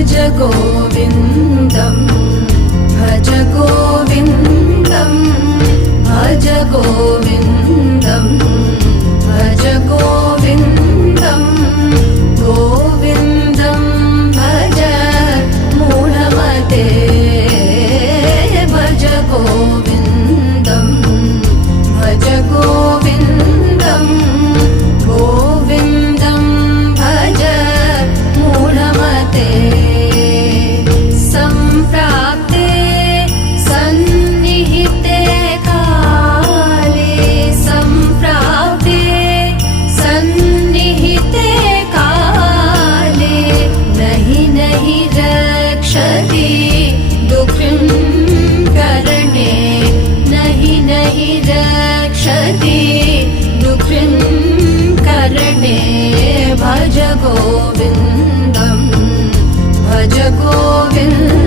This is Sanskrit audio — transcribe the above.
भज गोविन्दं भज गोविन्दं भज गोविन्दं भज गोविन्दं गोविन्दं भज मूढमते भज गोविन्दं भज गोविन्दं गोविन्दं भज मूढमते सम्प्राप्ते सन्निहिते काले सम्प्राप्ते सन्निहिते काले नहि नहि रक्षति दुःखं करणे नहि नहि रक्षति दुःखं करणे भज गोविन्दं भज गोविन्दं